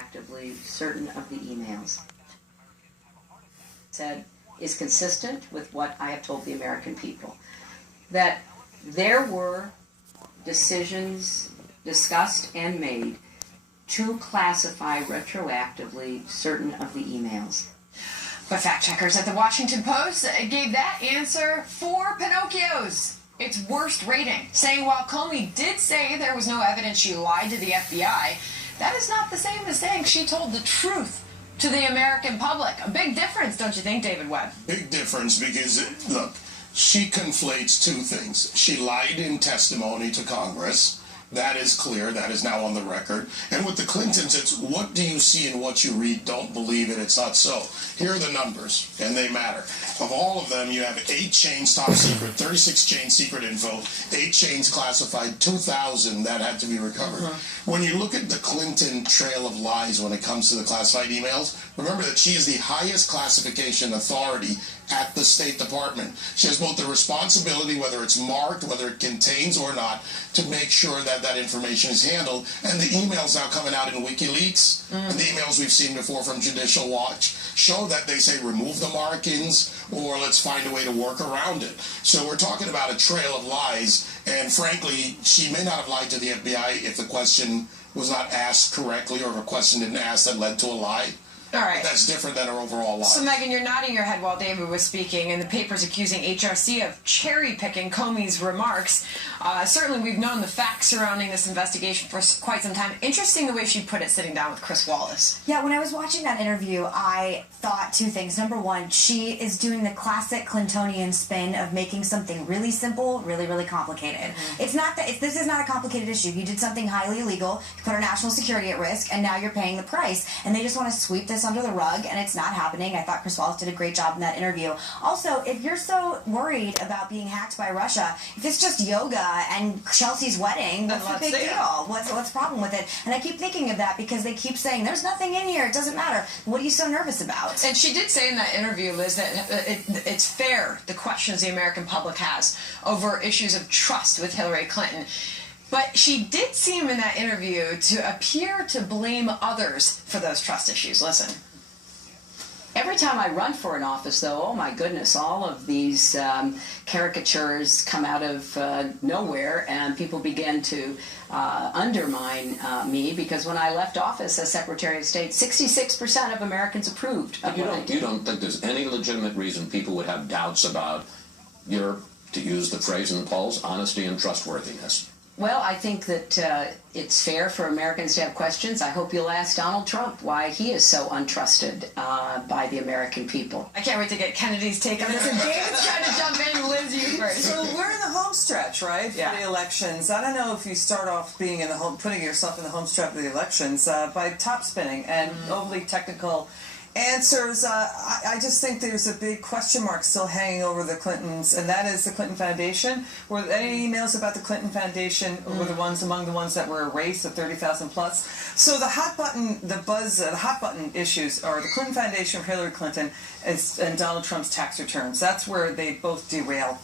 retroactively certain of the emails. Said is consistent with what I have told the American people, that there were decisions discussed and made to classify retroactively certain of the emails. But fact checkers at the Washington Post gave that answer 4 pinocchios, its worst rating, saying while Comey did say there was no evidence she lied to the FBI, that is not the same as saying she told the truth to the American public. A big difference, don't you think, David Webb? Big difference because, look, she conflates two things. She lied in testimony to Congress. That is clear. That is now on the record. And with the Clintons, it's what do you see and what you read. Don't believe it. It's not so. Here are the numbers, and they matter. Of all of them, you have 8 chains top secret, 36 chains secret info, 8 chains classified, 2,000 that had to be recovered. When you look at the Clinton trail of lies when it comes to the classified emails, remember that she is the highest classification authority at the State Department. She has both the responsibility, whether it's marked, whether it contains or not, to make sure that that information is handled. And the emails now coming out in WikiLeaks, and the emails we've seen before from Judicial Watch, show that they say remove the markings or let's find a way to work around it. So we're talking about a trail of lies, and frankly, she may not have lied to the FBI if the question was not asked correctly or if a question didn't ask that led to a lie. All right. That's different than her overall lie. So, Megan, you're nodding your head while David was speaking, and the paper's accusing HRC of cherry-picking Comey's remarks. Certainly, we've known the facts surrounding this investigation for quite some time. Interesting the way she put it sitting down with Chris Wallace. Yeah, when I was watching that interview, I thought 2 things. Number one, she is doing the classic Clintonian spin of making something really simple, really, really complicated. It's not that this is not a complicated issue. You did something highly illegal, you put our national security at risk, and now you're paying the price. And they just want to sweep this under the rug, and it's not happening. I thought Chris Wallace did a great job in that interview. Also, if you're so worried about being hacked by Russia, if it's just yoga and Chelsea's wedding, what's the big deal? What's the problem with it? And I keep thinking of that because they keep saying, there's nothing in here, it doesn't matter. What are you so nervous about? And she did say in that interview, Liz, that it's fair, the questions the American public has over issues of trust with Hillary Clinton. But she did seem in that interview to appear to blame others for those trust issues. Listen. Every time I run for an office, though, oh my goodness, all of these caricatures come out of nowhere, and people begin to undermine me, because when I left office as Secretary of State, 66% of Americans approved of what I did. You don't think there's any legitimate reason people would have doubts about your, to use the phrase in the polls, honesty and trustworthiness? Well, I think that it's fair for Americans to have questions. I hope you'll ask Donald Trump why he is so untrusted by the American people. I can't wait to get Kennedy's take on this. And David's trying to jump in. Liz, you first. So we're in the home stretch, right, for the elections. I don't know if you start off being in the home, putting yourself in the home stretch of the elections by top spinning and overly technical answers. I just think there's a big question mark still hanging over the Clintons, and that is the Clinton Foundation. Were there any emails about the Clinton Foundation were the ones among the ones that were erased, the 30,000 plus? So the hot button, the hot button issues are the Clinton Foundation for Hillary Clinton and Donald Trump's tax returns. That's where they both derail.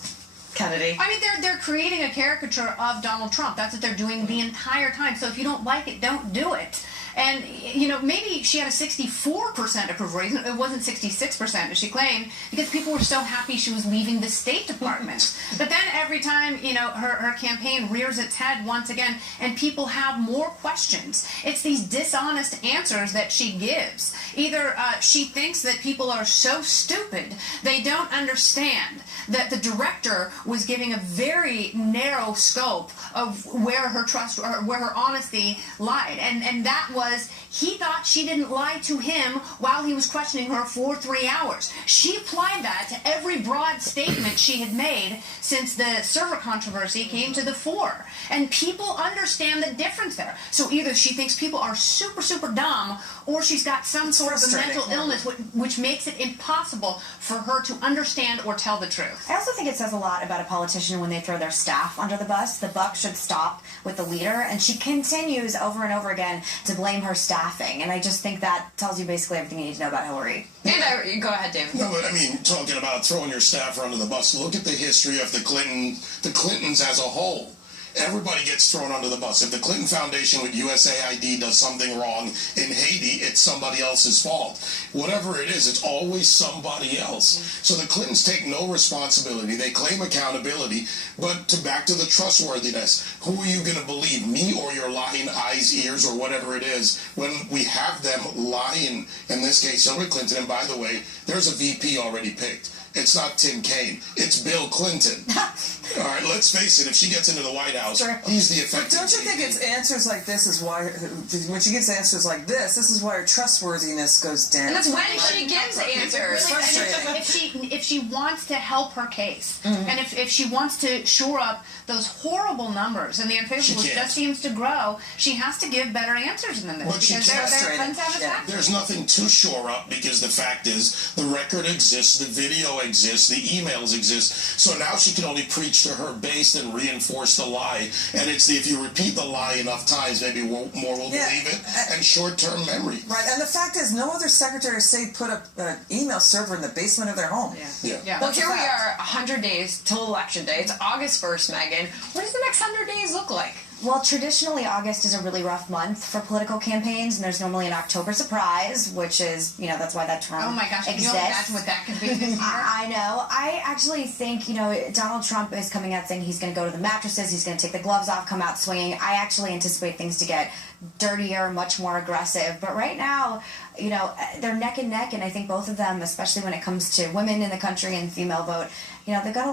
Kennedy. I mean, they're creating a caricature of Donald Trump. That's what they're doing the entire time. So if you don't like it, don't do it. And, you know, maybe she had a 64% approval rating. It wasn't 66%, as she claimed, because people were so happy she was leaving the State Department. But then every time, you know, her campaign rears its head once again, and people have more questions. It's these dishonest answers that she gives. Either she thinks that people are so stupid, they don't understand that the director was giving a very narrow scope of where her trust or where her honesty lied. And that was, he thought she didn't lie to him while he was questioning her for 3 hours. She applied that to every broad statement she had made since the server controversy came to the fore. And people understand the difference there. So either she thinks people are super, super dumb, or she's got some sort of a mental illness which makes it impossible for her to understand or tell the truth. I also think it says a lot about a politician when they throw their staff under the bus. The buck should stop with the leader, and she continues over and over again to blame her staffing, and I just think that tells you basically everything you need to know about Hillary. And go ahead, David. No, but I mean, talking about throwing your staffer under the bus, look at the history of the Clintons as a whole. everybody gets thrown under the bus. If the Clinton Foundation with USAID does something wrong in Haiti, it's somebody else's fault. Whatever it is, it's always somebody else. So the Clintons take no responsibility. They claim accountability, but back to the trustworthiness. Who are you going to believe, me or your lying eyes, ears, or whatever it is, when we have them lying, in this case, Hillary Clinton, and by the way, there's a VP already picked. It's not Tim Kaine. It's Bill Clinton. All right, let's face it. If she gets into the White House, he's the effective. But don't you think it's answers like this is why, when she gives answers like this is why her trustworthiness goes down. And that's when she gives answers. Really, if she wants to help her case, and if she wants to shore up those horrible numbers, and the unfavorable just seems to grow, she has to give better answers than this, But because they're unsatisfactory. There's nothing to shore up, because the fact is the record exists, the video exists, the emails exist. So now she can only preach to her base and reinforce the lie. And it's if you repeat the lie enough times, maybe more will believe it. And short-term memory. Right, and the fact is, no other Secretary of State put an email server in the basement of their home. Yeah. Well, here we are, 100 days till Election Day. It's August 1st, Megan. What does the next 100 days look like? Well, traditionally, August is a really rough month for political campaigns, and there's normally an October surprise, which is, that's why that term Oh my gosh, exists. can you imagine what that could be this year? I know. I actually think, Donald Trump is coming out saying he's going to go to the mattresses, he's going to take the gloves off, come out swinging. I actually anticipate things to get dirtier, much more aggressive. But right now, they're neck and neck, and I think both of them, especially when it comes to women in the country and female vote, they've got a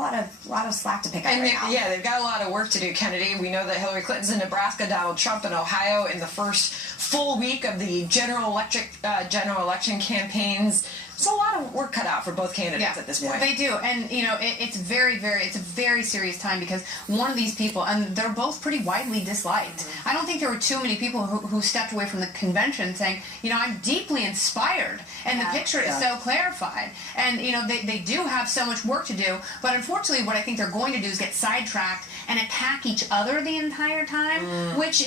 lot of slack to pick up right now. Yeah, they've got a lot of work to do, Kennedy. We know that Hillary Clinton's in Nebraska, Donald Trump in Ohio in the first full week of the general election campaigns. There's a lot of work cut out for both candidates at this point. They do, and it's it's a very serious time, because one of these people, and they're both pretty widely disliked. I don't think there were too many people who stepped away from the convention saying, I'm deeply inspired, and the picture is so clarified, and they do have so much work to do. But unfortunately, what I think they're going to do is get sidetracked and attack each other the entire time, which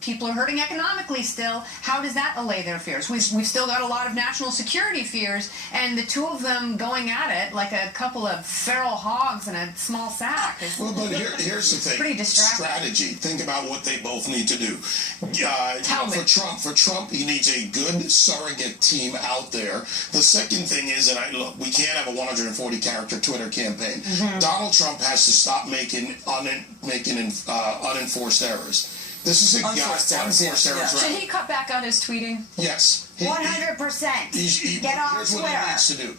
people are hurting economically still. How does that allay their fears? We've still got a lot of national security fears, and the two of them going at it like a couple of feral hogs in a small sack. Well, but here's the thing. Pretty distracting. Strategy. Think about what they both need to do. For Trump, he needs a good surrogate team out there. The second thing is, and look, we can't have a 140-character Twitter campaign. Donald Trump has to stop making unenforced errors. This is a unenforced errors. Should he cut back on his tweeting? Yes. 100%. Get off Here's Twitter. what he needs to do.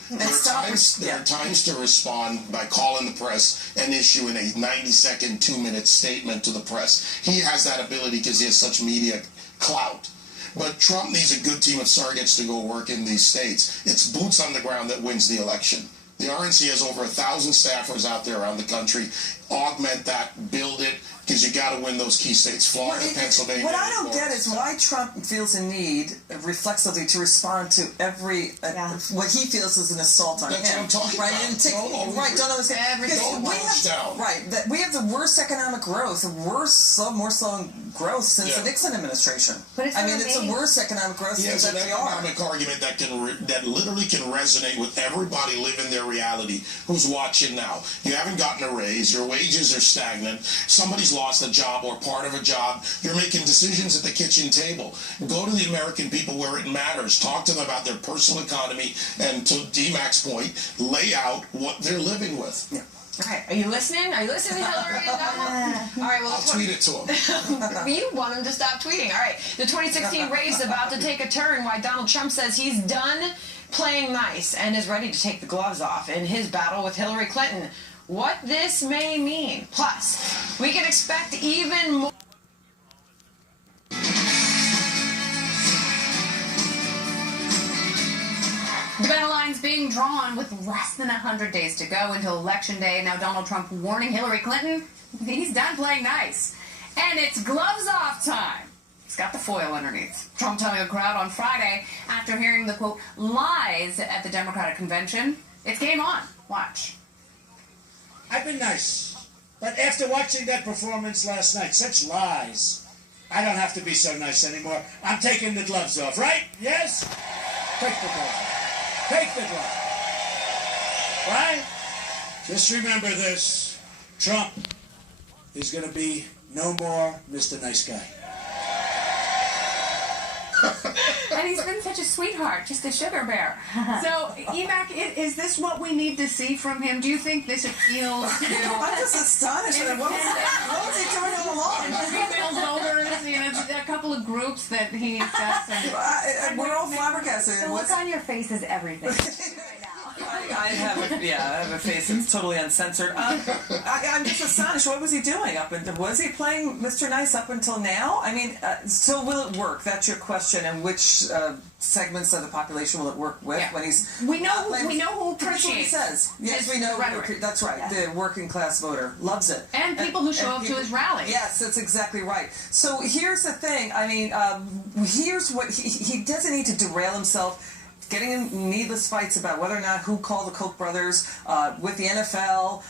There are times to respond by calling the press and issuing a 90-second, 2-minute statement to the press. He has that ability because he has such media clout. But Trump needs a good team of surrogates to go work in these states. It's boots on the ground that wins the election. The RNC has over 1,000 staffers out there around the country. Augment that, build it, because you got to win those key states, Florida, Pennsylvania. What I don't get is why Trump feels a need, reflexively, to respond to every what he feels is an assault on him. That's what I'm talking about. We have the worst economic growth, more slowing growth since the Nixon administration. But it's the worst economic growth since FDR. He has an economic argument that literally can resonate with everybody living their reality who's watching now. You haven't gotten a raise. Your wages are stagnant. Somebody's lost a job or part of a job. You're making decisions at the kitchen table. Go to the American people where it matters. Talk to them about their personal economy, and to D-Mac's point, lay out what they're living with. All right, are you listening? Are you listening, Hillary? All right, well, I'll tweet it to him. You want him to stop tweeting. All right, the 2016 race is about to take a turn. Why Donald Trump says he's done playing nice and is ready to take the gloves off in his battle with Hillary Clinton. What this may mean. Plus, we can expect even more. The battle line's being drawn with less than 100 days to go until Election Day. Now Donald Trump warning Hillary Clinton he's done playing nice. And it's gloves off time. He's got the foil underneath. Trump telling a crowd on Friday after hearing the, quote, lies at the Democratic convention. It's game on. Watch. I've been nice. But after watching that performance last night, such lies, I don't have to be so nice anymore. I'm taking the gloves off, right? Yes? Take the gloves off. Take the gloves off. Right? Just remember this. Trump is going to be no more Mr. Nice Guy. And he's been such a sweetheart, just a sugar bear. So, Emac, is this what we need to see from him? Do you think this appeals to... I'm just astonished. What was he doing all along? female voters, you know, a couple of groups that he sets. We're all flabbergasted. The look on your face is everything right now. I have a face that's totally uncensored. I'm just astonished. What was he doing was he playing Mr. Nice up until now? I mean, so will it work? That's your question. And which segments of the population will it work with when he's? We know who appreciates what he says. Yes, we know. That's right. Yeah. The working class voter loves it, and people who show up to his rallies. Yes, that's exactly right. So here's the thing. I mean, here's what he doesn't need to derail himself getting in needless fights about whether or not who called the Koch brothers, with the NFL,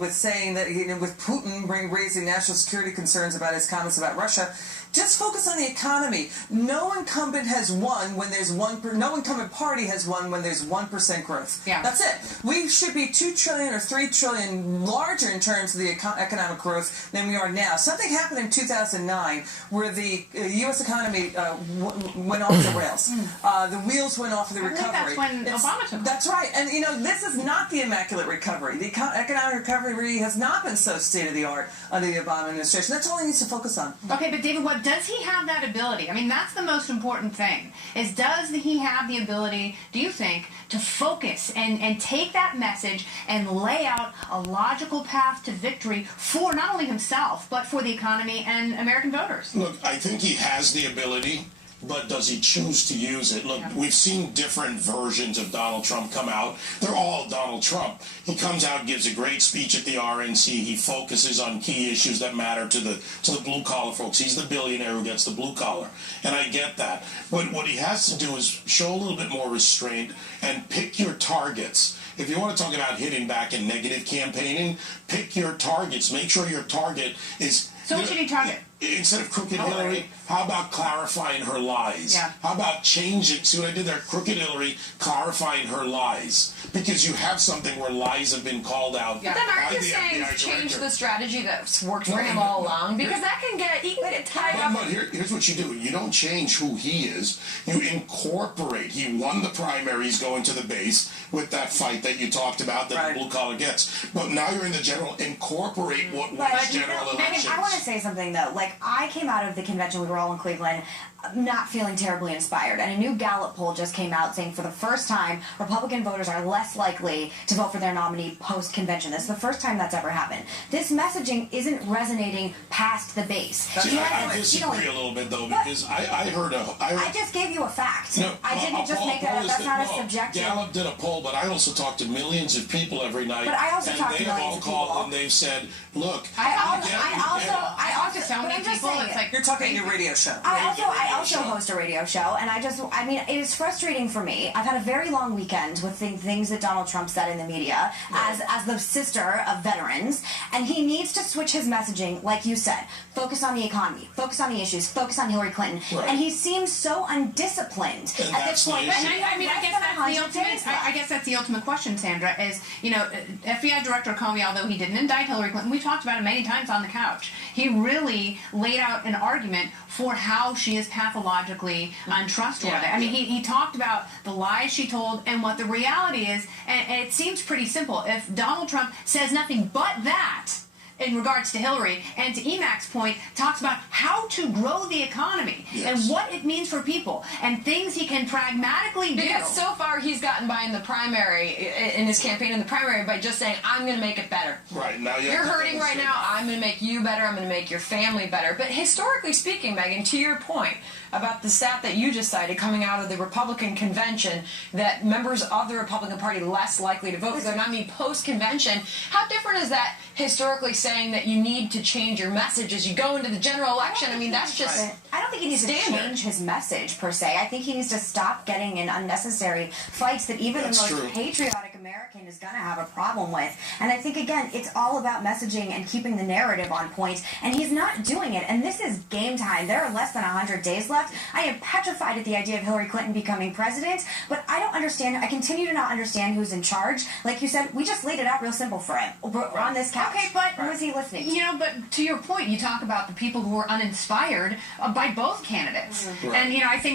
with saying that, with Putin raising national security concerns about his comments about Russia. Just focus on the economy. No incumbent has won when there's no incumbent party has won when there's 1% growth. Yeah. That's it. We should be $2 trillion or $3 trillion larger in terms of the economic growth than we are now. Something happened in 2009 where the U.S. economy went off the rails. The wheels went off of the recovery. That's when Obama took over. That's right. And this is not the immaculate recovery. The economic recovery has not been so state of the art under the Obama administration. That's all he needs to focus on. Okay, but David, does he have that ability? I mean, that's the most important thing, is does he have the ability, do you think, to focus and take that message and lay out a logical path to victory for not only himself, but for the economy and American voters? Look, I think he has the ability, but does he choose to use it? Look, we've seen different versions of Donald Trump come out. They're all Donald Trump. He comes out, gives a great speech at the RNC. He focuses on key issues that matter to the blue-collar folks. He's the billionaire who gets the blue collar, and I get that. But what he has to do is show a little bit more restraint and pick your targets. If you want to talk about hitting back and negative campaigning, pick your targets. Make sure your target is... So what should he target? Instead of crooked Hillary, how about clarifying her lies? Yeah. How about changing? See what I did there? Crooked Hillary, clarifying her lies. Because you have something where lies have been called out. But then aren't you saying change the strategy that's worked for him all along? Because that can get tied up. But here's what you do. You don't change who he is. You incorporate. He won the primaries going to the base with that fight that you talked about that the blue collar gets. But now you're in the general. Incorporate what was general elections. I want to say something though. Like, I came out of the convention, we were all in Cleveland, not feeling terribly inspired. And a new Gallup poll just came out saying for the first time, Republican voters are less likely to vote for their nominee post-convention. This is the first time that's ever happened. This messaging isn't resonating past the base. See, I disagree a little bit, though, because I just gave you a fact. No, I didn't just make that up. That's not a subjective. Gallup did a poll, but I also talk to millions of people every night. But I also talk to millions of people. And they have all called and they've said, look. I talk to so many people. It's like you're talking your radio show. I also host a radio show, and it is frustrating for me. I've had a very long weekend with things that Donald Trump said in the media as the sister of veterans, and he needs to switch his messaging, like you said. Focus on the economy, focus on the issues, focus on Hillary Clinton, and he seems so undisciplined at this point. I guess that's the ultimate question, Sandra, is, FBI Director Comey, although he didn't indict Hillary Clinton, we talked about it many times on the couch. He really laid out an argument for how she is pathologically untrustworthy. I mean, he talked about the lies she told and what the reality is, and it seems pretty simple. If Donald Trump says nothing but that in regards to Hillary, and to Emac's point, talks about how to grow the economy and what it means for people and things he can pragmatically do. Because so far he's gotten by in the primary, in his campaign in the primary, by just saying, I'm going to make it better. Right, now you're hurting right now, I'm going to make you better, I'm going to make your family better. But historically speaking, Megan, to your point about the stat that you just cited coming out of the Republican convention, that members of the Republican Party less likely to vote for their nominee post-convention, how different is that historically saying that you need to change your message as you go into the general election? I mean, that's just I don't think he needs to change his message, per se. I think he needs to stop getting in unnecessary fights that even the most patriotic American is going to have a problem with. And I think, again, it's all about messaging and keeping the narrative on point, and he's not doing it. And this is game time. There are less than 100 days left. left. I am petrified at the idea of Hillary Clinton becoming president, but I don't understand. I continue to not understand who's in charge. Like you said, we just laid it out real simple for him. We're on this couch. Okay, but who is he listening to? You know, but to your point, you talk about the people who were uninspired by both candidates, and I think.